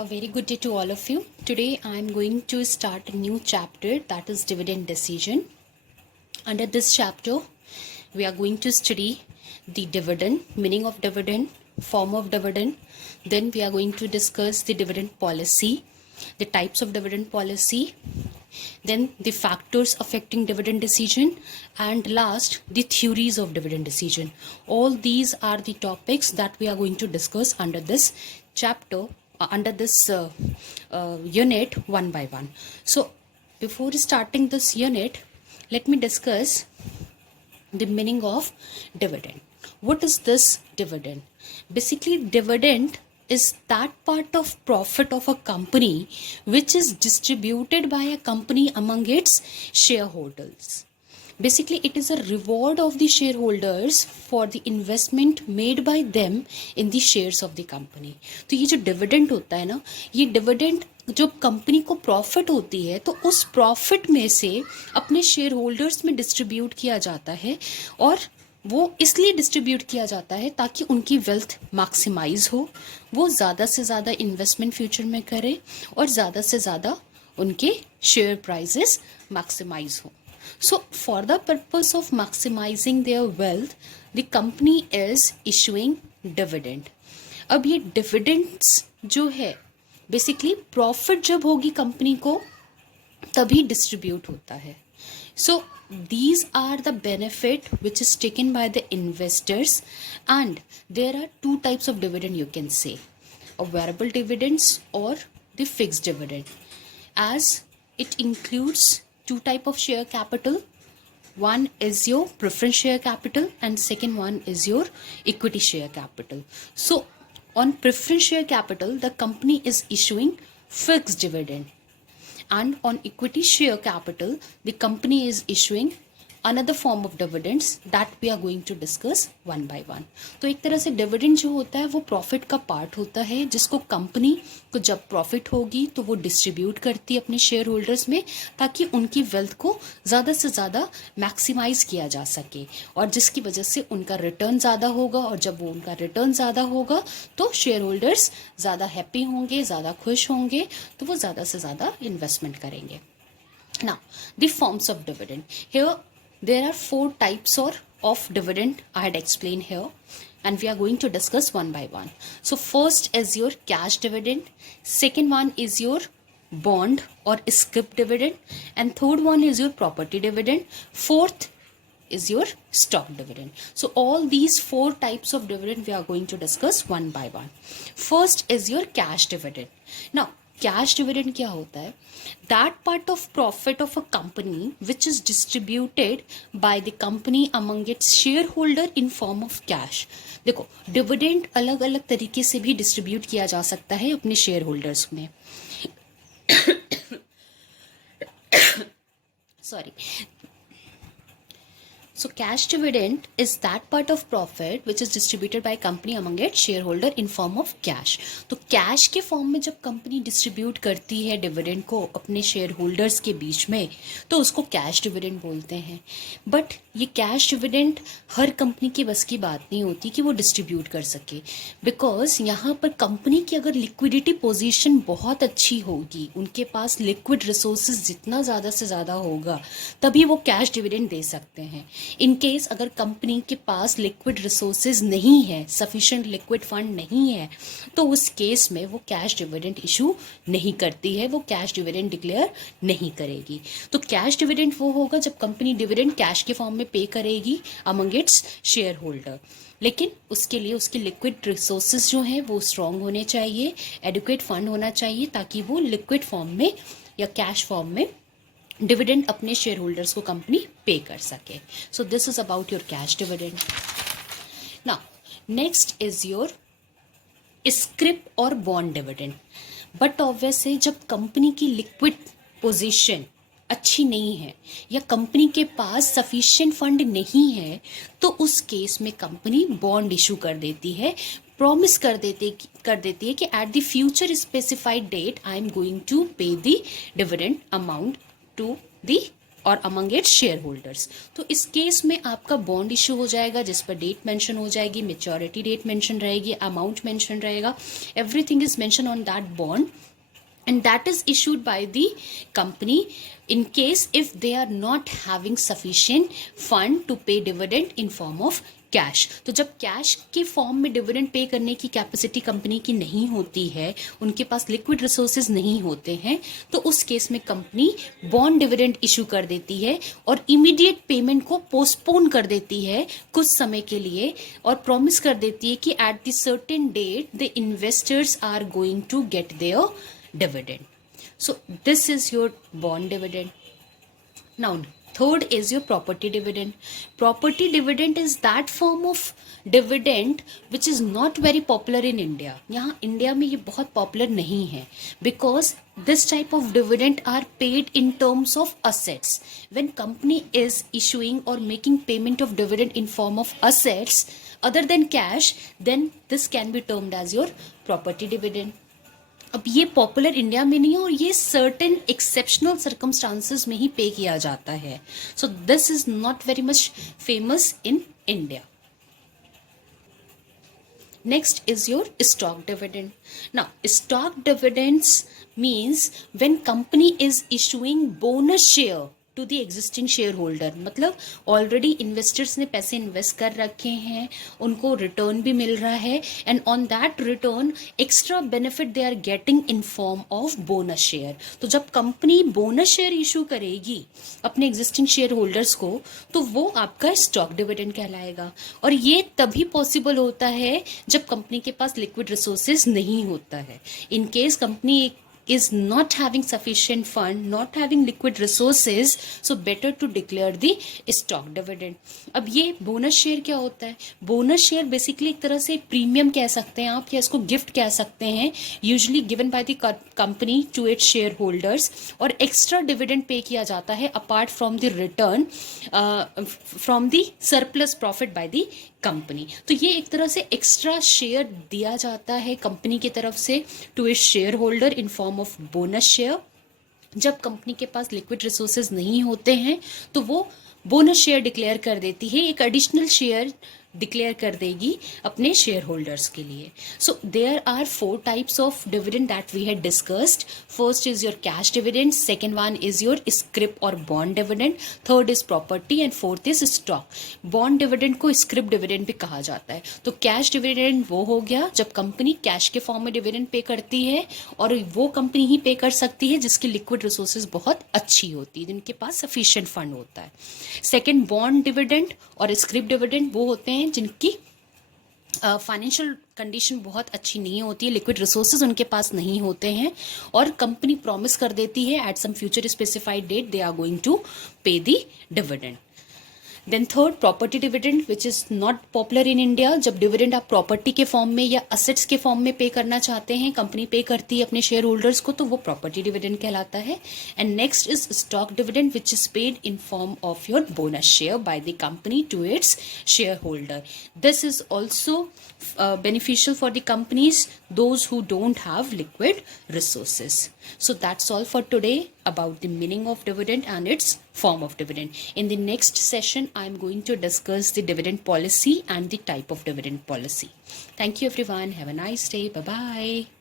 A very good day to all of you. Today I am going to start a new chapter, that is dividend decision. Under this chapter, we are going to study the dividend, meaning of dividend, form of dividend. Then we are going to discuss the dividend policy, the types of dividend policy, then the factors affecting dividend decision, and last the theories of dividend decision. All these are the topics that we are going to discuss under this chapter, under this unit one by one. So before starting this unit, let me discuss the meaning of dividend. What is this dividend? Basically, dividend is that part of profit of a company which is distributed by a company among its shareholders. Basically, it is a reward of the shareholders for the investment made by them in the shares of the company. तो ये जो dividend होता है ना, ये dividend जो company को profit होती है तो उस प्रॉफिट में से अपने शेयर होल्डर्स में डिस्ट्रीब्यूट किया जाता है, और वो इसलिए डिस्ट्रीब्यूट किया जाता है ताकि उनकी वेल्थ मैक्सिमाइज हो, वो ज़्यादा से ज़्यादा इन्वेस्टमेंट फ्यूचर में करें और ज़्यादा से ज़्यादा उनके शेयर प्राइजेस मैक्सिमाइज हो. So for the purpose of maximizing their wealth, the company is issuing dividend. अब ये dividends जो है basically profit जब होगी कंपनी को तभी distribute होता है. So these are the benefit which is taken by the investors, and there are two types of dividend you can say, a variable dividends or the fixed dividend, as it includes two type of share capital. One is your preference share capital and second one is your equity share capital. So on preference share capital, the company is issuing fixed dividend, and on equity share capital, the company is issuing another form of dividends that we are going to discuss one by one. तो एक तरह से dividend जो होता है वो profit का part होता है, जिसको कंपनी को जब प्रॉफिट होगी तो वो डिस्ट्रीब्यूट करती है अपने शेयर होल्डर्स में ताकि उनकी वेल्थ को ज़्यादा से ज़्यादा मैक्सिमाइज किया जा सके, और जिसकी वजह से उनका रिटर्न ज़्यादा होगा, और जब वो उनका रिटर्न ज़्यादा होगा तो शेयर होल्डर्स ज़्यादा हैप्पी होंगे, ज़्यादा खुश होंगे, तो वो ज़्यादा से ज़्यादा इन्वेस्टमेंट करेंगे. Now, the forms of dividend. Here there are four types of dividend I had explained here, and we are going to discuss one by one. So first is your cash dividend, second one is your bond or scrip dividend, and third one is your property dividend, fourth is your stock dividend. So all these four types of dividend we are going to discuss one by one. First is your cash dividend. Now cash dividend क्या होता है? That part of profit of a company which is distributed by the company among its share holder in form of cash. देखो, dividend अलग अलग तरीके से भी distribute किया जा सकता है अपने शेयर होल्डर्स में. Sorry. So cash dividend is that part of profit which is distributed by company among its shareholder in form of cash. तो कैश के फॉर्म में जब कंपनी डिस्ट्रीब्यूट करती है डिविडेंड को अपने शेयर होल्डर्स के बीच में तो उसको कैश डिविडेंड बोलते हैं. बट ये कैश डिविडेंड हर कंपनी की बस की बात नहीं होती कि वो डिस्ट्रीब्यूट कर सके, बिकॉज यहाँ पर कंपनी की अगर लिक्विडिटी पोजीशन बहुत अच्छी होगी, उनके पास लिक्विड रिसोर्सेज जितना ज़्यादा से ज़्यादा होगा तभी वो कैश डिविडेंड दे सकते हैं. इन केस अगर कंपनी के पास लिक्विड रिसोर्सेज नहीं है, सफिशिएंट लिक्विड फंड नहीं है, तो उस केस में वो कैश डिविडेंड इशू नहीं करती है, वो कैश डिविडेंड डिक्लेयर नहीं करेगी. तो कैश डिविडेंड वो होगा जब कंपनी डिविडेंड कैश के फॉर्म में पे करेगी अमंग इट्स शेयर होल्डर, लेकिन उसके लिए उसके लिक्विड रिसोर्सेज जो हैं वो स्ट्रॉन्ग होने चाहिए, एडुकेट फंड होना चाहिए ताकि वो लिक्विड फॉर्म में या कैश फॉर्म में डिविडेंड अपने शेयर होल्डर्स को कंपनी पे कर सके. सो this is about your cash dividend. Now next is your scrip or bond dividend. But obviously जब कंपनी की लिक्विड पोजीशन अच्छी नहीं है या कंपनी के पास सफिशिएंट फंड नहीं है तो उस केस में कंपनी बॉन्ड इशू कर देती है, प्रॉमिस कर देती है कि at the future specified date I am going to pay the dividend amount to the और अमंग इट्स शेयर होल्डर्स। तो इस केस में आपका बॉन्ड इशू हो जाएगा जिस पर डेट मेंशन हो जाएगी, मेच्योरिटी डेट मेंशन रहेगी, अमाउंट मेंशन रहेगा, everything is mention on that bond, and that is issued by the company in case if they are not having sufficient fund to pay dividend in form of cash. तो जब cash के form में dividend pay करने की capacity company की नहीं होती है, उनके पास लिक्विड रिसोर्सेज नहीं होते हैं, तो उस केस में कंपनी बॉन्ड डिविडेंड इशू कर देती है और इमीडिएट पेमेंट को पोस्टपोन कर देती है कुछ समय के लिए, और प्रॉमिस कर देती है कि at the certain date the investors are going to get their dividend. So this is your bond dividend. Now third is your property dividend. Property dividend is that form of dividend which is not very popular in India. यहाँ India में ये बहुत popular नहीं है because this type of dividend are paid in terms of assets. When company is issuing or making payment of dividend in form of assets other than cash, then this can be termed as your property dividend. अब ये popular India में नहीं है और ये certain exceptional circumstances में ही पे किया जाता है। So this is not very much famous in India. Next is your stock dividend. Now stock dividends means when company is issuing bonus share to the existing share holder, मतलब already investors ने पैसे invest कर रखे हैं, उनको return भी मिल रहा है, and on that return extra benefit they are getting in form of bonus share. तो जब कंपनी बोनस शेयर इशू करेगी अपने एग्जिस्टिंग शेयर होल्डर्स को, तो वो आपका स्टॉक डिविडेंड कहलाएगा। और ये तभी पॉसिबल होता है जब कंपनी के पास लिक्विड रिसोर्सेज नहीं होता है। In case company is not having sufficient fund, not having liquid resources, so better to declare the stock dividend. अब ये बोनस शेयर क्या होता है? बोनस शेयर बेसिकली एक तरह से प्रीमियम कह सकते हैं आप, या इसको गिफ्ट कह सकते हैं, usually given by the company to its share holders, और एक्स्ट्रा डिविडेंड पे किया जाता है apart from the return from the surplus profit by the company. तो ये एक तरह से एक्स्ट्रा शेयर दिया जाता है कंपनी की तरफ से to its share holder in form of bonus share. जब कंपनी के पास लिक्विड रिसोर्सेज नहीं होते हैं तो वो बोनस शेयर डिक्लेयर कर देती है, एक एडिशनल शेयर डिक्लेयर कर देगी अपने शेयर होल्डर्स के लिए। So there are 4 types of dividend that we had discussed. First is your cash dividend, second one is your scrip or bond dividend, third is property and fourth is stock. Bond dividend को scrip dividend भी कहा जाता है। तो cash dividend वो हो गया जब कंपनी कैश के फॉर्म में डिविडेंड पे करती है, और वो कंपनी ही पे कर सकती है जिसकी लिक्विड रिसोर्सेज बहुत अच्छी होती है, जिनके पास सफिशिएंट फंड होता है। सेकेंड बॉन्ड डिविडेंड और स्क्रिप डिविडेंड वो होते हैं जिनकी फाइनेंशियल कंडीशन बहुत अच्छी नहीं होती है, लिक्विड रिसोर्सेज उनके पास नहीं होते हैं, और कंपनी प्रॉमिस कर देती है at some future specified date they are going to pay the dividend. Then third property dividend which is not popular in India. जब डिविडेंड आप प्रॉपर्टी के फॉर्म में या असेट्स के फॉर्म में पे करना चाहते हैं, कंपनी पे करती है अपने शेयर होल्डर्स को, तो वो प्रॉपर्टी डिविडेंड कहलाता है। And next is stock dividend which is paid in form of your bonus share by the company to its share holder. This is also beneficial for the companies those who don't have liquid resources. So that's all for today about the meaning of dividend and its form of dividend. In the next session I am going to discuss the dividend policy and the type of dividend policy. Thank you everyone. Have a nice day. Bye bye.